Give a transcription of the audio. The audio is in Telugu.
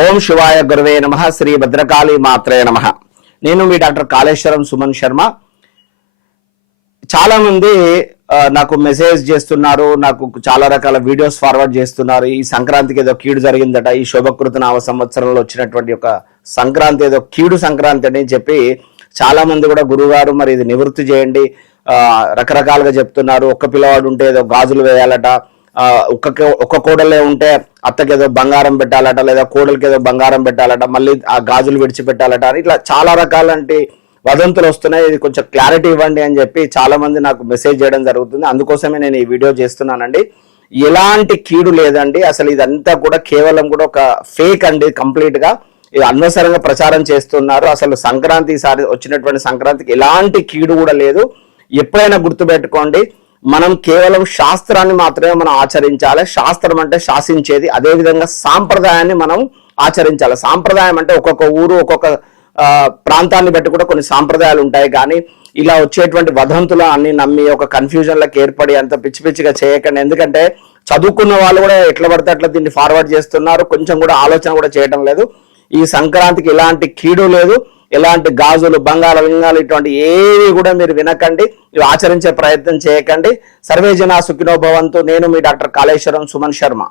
ఓం శివాయ గురువే నమ. శ్రీ భద్రకాళి మాత్రే నమ. నేను మీ డాక్టర్ కాళేశ్వరం సుమన్ శర్మ. చాలా మంది నాకు మెసేజ్ చేస్తున్నారు నాకు చాలా రకాల వీడియోస్ ఫార్వర్డ్ చేస్తున్నారు. ఈ సంక్రాంతికి ఏదో కీడు జరిగిందట ఈ శోభకృత నామ సంవత్సరంలో వచ్చినటువంటి ఒక సంక్రాంతి ఏదో కీడు సంక్రాంతి అని చెప్పి చాలా మంది కూడా గురుగారు మరి ఇది నివృత్తి చేయండి. రకరకాలుగా చెప్తున్నారు. ఒక్క పిల్లవాడు ఉంటే ఏదో గాజులు వేయాలట ఒక్క ఒక్క కోడలే ఉంటే అత్తకి ఏదో బంగారం పెట్టాలట లేదా కోడలికి ఏదో బంగారం పెట్టాలట మళ్ళీ ఆ గాజులు విడిచిపెట్టాలట అని ఇట్లా చాలా రకాలంటి వదంతులు వస్తున్నాయి. ఇది కొంచెం క్లారిటీ ఇవ్వండి అని చెప్పి చాలా మంది నాకు మెసేజ్ చేయడం జరుగుతుంది. అందుకోసమే నేను ఈ వీడియో చేస్తున్నానండి. ఎలాంటి కీడు లేదండి. అసలు ఇదంతా కూడా కేవలం కూడా ఒక ఫేక్ అండి కంప్లీట్గా. ఇది అనవసరంగా ప్రచారం చేస్తున్నారు. అసలు సంక్రాంతి ఈసారి వచ్చినటువంటి సంక్రాంతికి ఎలాంటి కీడు కూడా లేదు. ఎప్పుడైనా గుర్తుపెట్టుకోండి. మనం కేవలం శాస్త్రాన్ని మాత్రమే మనం ఆచరించాలి. శాస్త్రం అంటే శాసించేది. అదేవిధంగా సాంప్రదాయాన్ని మనం ఆచరించాలి. సాంప్రదాయం అంటే ఒక్కొక్క ఊరు ఒక్కొక్క ప్రాంతాన్ని బట్టి కూడా కొన్ని సాంప్రదాయాలు ఉంటాయి. కానీ ఇలా వచ్చేటువంటి వదంతులు అన్ని నమ్మి ఒక కన్ఫ్యూజన్లకు ఏర్పడి అంత పిచ్చి పిచ్చిగా చేయకండి. ఎందుకంటే చదువుకున్న వాళ్ళు కూడా ఎట్లా పడితే అట్లా దీన్ని ఫార్వర్డ్ చేస్తున్నారు. కొంచెం కూడా ఆలోచన కూడా చేయడం లేదు. ఈ సంక్రాంతికి ఎలాంటి కీడు లేదు. ఎలాంటి గాజులు బంగాళ లింగాలు ఇటువంటి ఏవి కూడా మీరు వినకండి ఇవి ఆచరించే ప్రయత్నం చేయకండి. సర్వేజన సుఖినోభవంతో నేను మీ డాక్టర్ కాళేశ్వరం సుమన్ శర్మ.